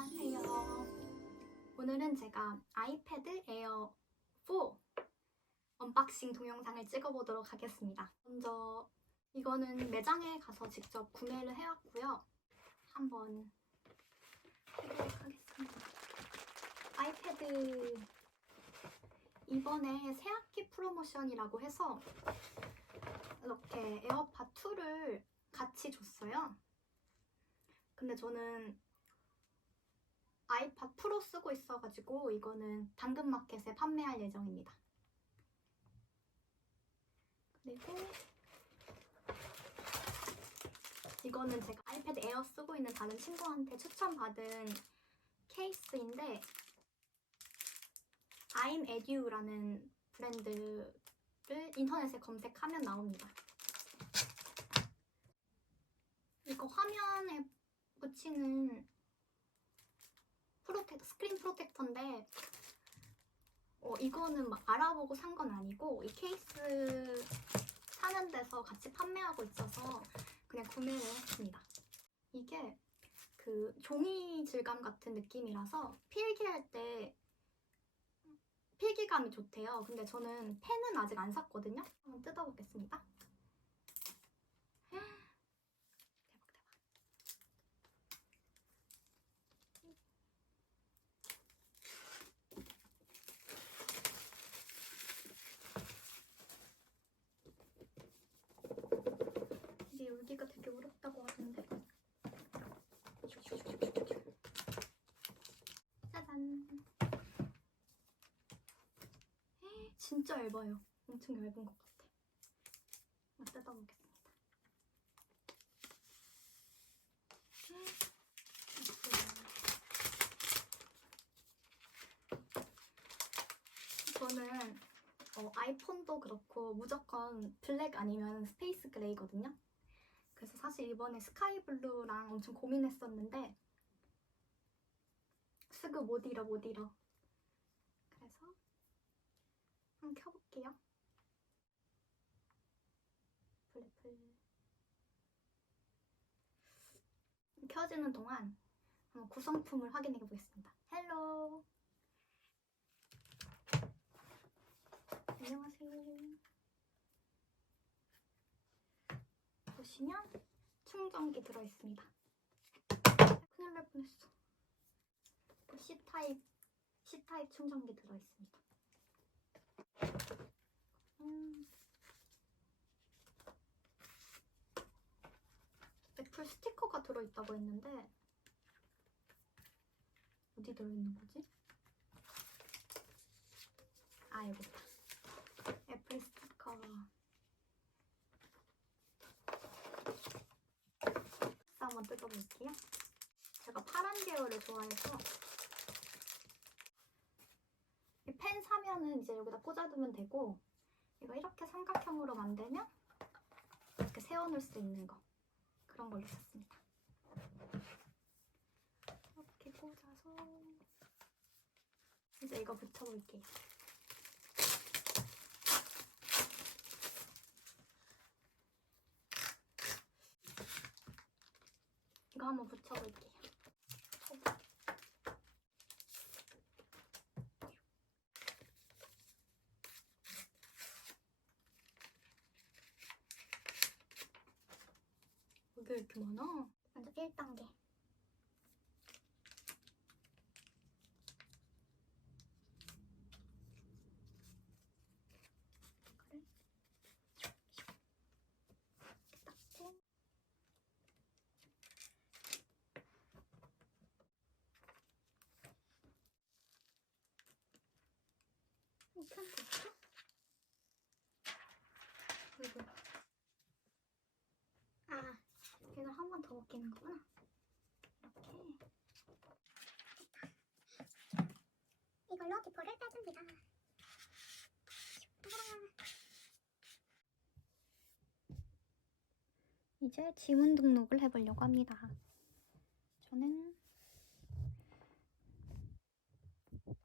안녕하세요. 오늘은 제가 아이패드 에어 4 언박싱 동영상을 찍어보도록 하겠습니다. 먼저 이거는 매장에 가서 직접 구매를 해왔고요. 한번 해보도록 하겠습니다. 아이패드 이번에 새학기 프로모션이라고 해서 이렇게 에어팟 2를 같이 줬어요. 근데 저는 아이팟 프로 쓰고 있어가지고 이거는 당근마켓에 판매할 예정입니다. 그리고 이거는 제가 아이패드 에어 쓰고 있는 다른 친구한테 추천받은 케이스인데 I'm Edu라는 브랜드를 인터넷에 검색하면 나옵니다. 이거 화면에 붙이는 스크린 프로텍터인데 어, 이거는 막 알아보고 산 건 아니고 이 케이스 사는 데서 같이 판매하고 있어서 그냥 구매를 했습니다. 이게 그 종이 질감 같은 느낌이라서 필기할 때 필기감이 좋대요. 근데 저는 펜은 아직 안 샀거든요. 한번 뜯어보겠습니다. 대박 대박. 이게 열기가 되게 어렵다고 하던데. 짜잔. 진짜 얇아요. 엄청 얇은 것 같아. 뜯어보겠습니다. 저는 어, 아이폰도 그렇고 무조건 블랙 아니면 스페이스 그레이거든요. 그래서 사실 이번에 스카이 블루랑 엄청 고민했었는데 쓰고 못 잃어 못 잃어. 그래서 한번 켜볼게요. 플래플 켜지는 동안 한번 구성품을 확인해 보겠습니다. 헬로 안녕하세요. 보시면 충전기 들어있습니다. 큰일 날 뻔했어. C타입, C타입 충전기 들어있습니다. 음. 애플 스티커가 들어있다고 했는데 어디 들어있는 거지? 아 여기 있다. 애플 스티커. 한번 뜯어볼게요. 제가 파란 계열을 좋아해서 이 펜 사면은 이제 여기다 꽂아두면 되고 이거 이렇게 삼각형으로 만들면 이렇게 세워놓을 수 있는 거 그런 걸로 샀습니다. 이렇게 꽂아서 이제 이거 붙여볼게요. 이거 한번 붙여볼게요. 왜 이렇게 많아? 먼저 1단계. 그래. 이렇게 닦고. 됐죠? 그리고 아, 이걸 한 번 더 벗기는 거구나. 이렇게. 이걸로 기포를 빼줍니다. 이제 지문 등록을 해보려고 합니다. 저는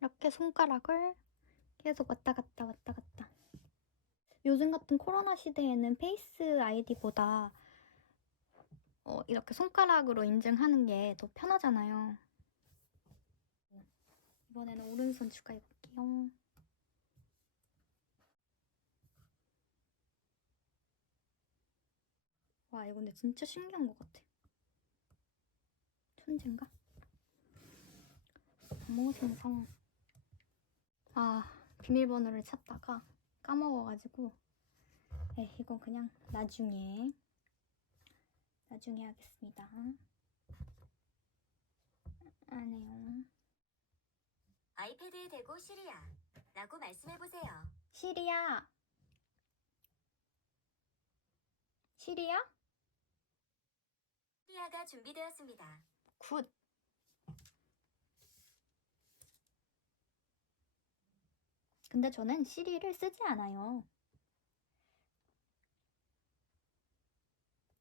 이렇게 손가락을 계속 왔다 갔다 왔다 갔다. 요즘 같은 코로나 시대에는 페이스 아이디보다 어, 이렇게 손가락으로 인증하는 게 더 편하잖아요. 이번에는 오른손 추가해 볼게요. 와 이거 근데 진짜 신기한 것 같아. 천재인가? 모생성. 아 비밀번호를 찾다가 까먹어가지고 에 이건 그냥 나중에 나중에 하겠습니다. 안 해요. 아이패드에 대고 시리야 라고 말씀해보세요. 시리야. 시리야? 시리아가 준비되었습니다. 굿. 근데 저는 시리를 쓰지 않아요.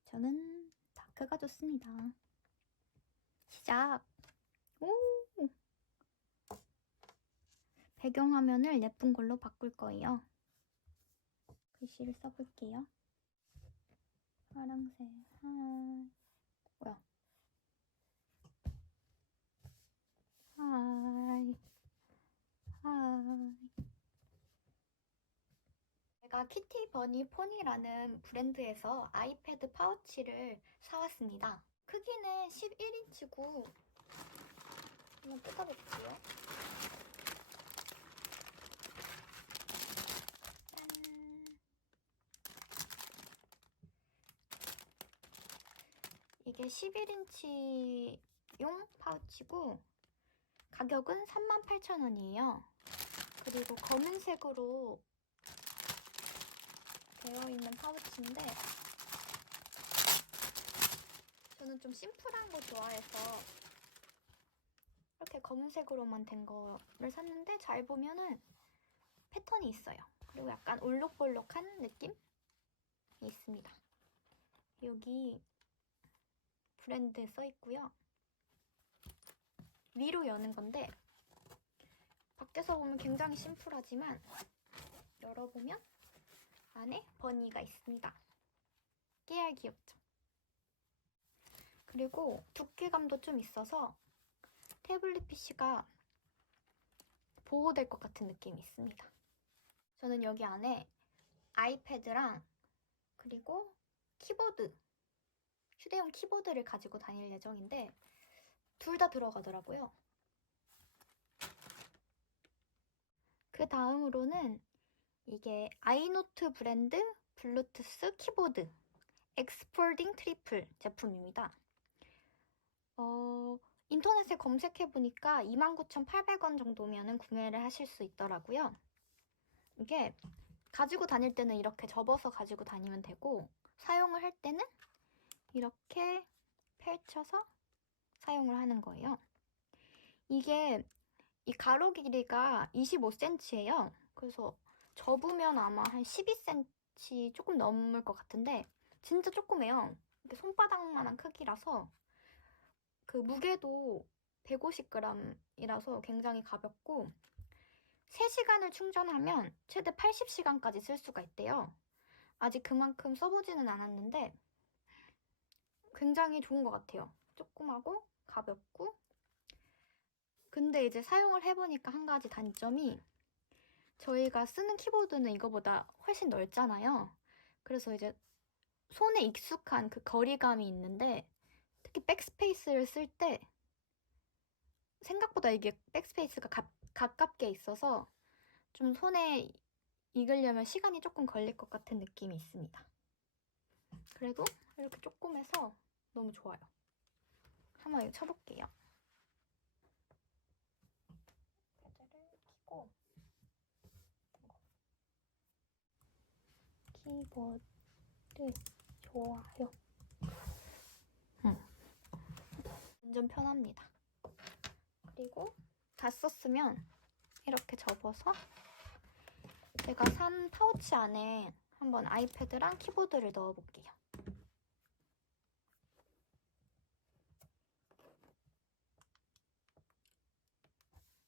저는 다크가 좋습니다. 시작. 오. 배경화면을 예쁜 걸로 바꿀 거예요. 글씨를 써볼게요. 파랑색, 하, 뭐야? 하이. 하이. 제가 키티 버니 폰이라는 브랜드에서 아이패드 파우치를 사왔습니다. 크기는 11인치고 한번 뜯어볼게요. 짠. 이게 11인치용 파우치고 가격은 38,000원이에요. 그리고 검은색으로 되어 있는 파우치인데 저는 좀 심플한 거 좋아해서 이렇게 검은색으로만 된 거를 샀는데 잘 보면은 패턴이 있어요. 그리고 약간 올록볼록한 느낌이 있습니다. 여기 브랜드 써 있고요. 위로 여는 건데 밖에서 보면 굉장히 심플하지만 열어보면 안에 버니가 있습니다. 깨알 귀엽죠? 그리고 두께감도 좀 있어서 태블릿 PC가 보호될 것 같은 느낌이 있습니다. 저는 여기 안에 아이패드랑 그리고 키보드, 휴대용 키보드를 가지고 다닐 예정인데 둘 다 들어가더라고요. 그 다음으로는 이게 아이노트 브랜드 블루투스 키보드 엑스폴딩 트리플 제품입니다. 어, 인터넷에 검색해보니까 29,800원 정도면 구매를 하실 수 있더라고요. 이게 가지고 다닐 때는 이렇게 접어서 가지고 다니면 되고 사용을 할 때는 이렇게 펼쳐서 사용을 하는 거예요. 이게 이 가로 길이가 25cm예요. 그래서 접으면 아마 한 12cm 조금 넘을 것 같은데 진짜. 이게 손바닥만한 크기라서 그 무게도 150g이라서 굉장히 가볍고 3시간을 충전하면 최대 80시간까지 쓸 수가 있대요. 아직 그만큼 써보지는 않았는데 굉장히 좋은 것 같아요. 조그마고 가볍고 근데 이제 사용을 해보니까 한 가지 단점이 저희가 쓰는 키보드는 이거보다 훨씬 넓잖아요. 그래서 이제 손에 익숙한 그 거리감이 있는데 특히 백스페이스를 쓸 때 생각보다 이게 백스페이스가 가, 가깝게 있어서 좀 손에 익으려면 시간이 조금 걸릴 것 같은 느낌이 있습니다. 그래도 이렇게 조그매서 너무 좋아요. 한번 쳐볼게요. 패드를 켜고 키보드 좋아요. 응. 완전 편합니다. 그리고 다 썼으면 이렇게 접어서 제가 산 파우치 안에 한번 아이패드랑 키보드를 넣어볼게요.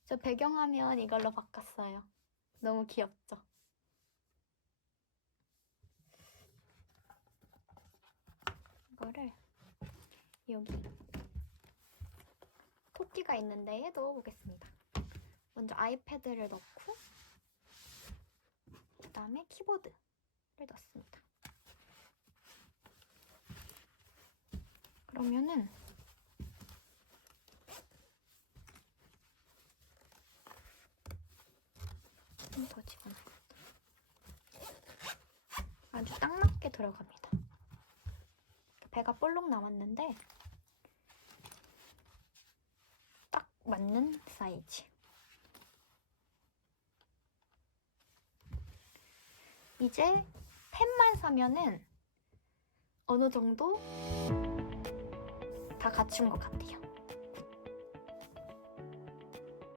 저 배경화면 이걸로 바꿨어요. 너무 귀엽죠? 이거를 여기 토끼가 있는데 넣어보겠습니다. 먼저 아이패드를 넣고 그 다음에 키보드를 넣습니다. 그러면은 좀 더 집어넣어요. 아주 딱 맞게 들어갑니다. 배가 볼록 나왔는데 딱 맞는 사이즈. 이제 펜만 사면은 어느 정도 다 갖춘 것 같아요.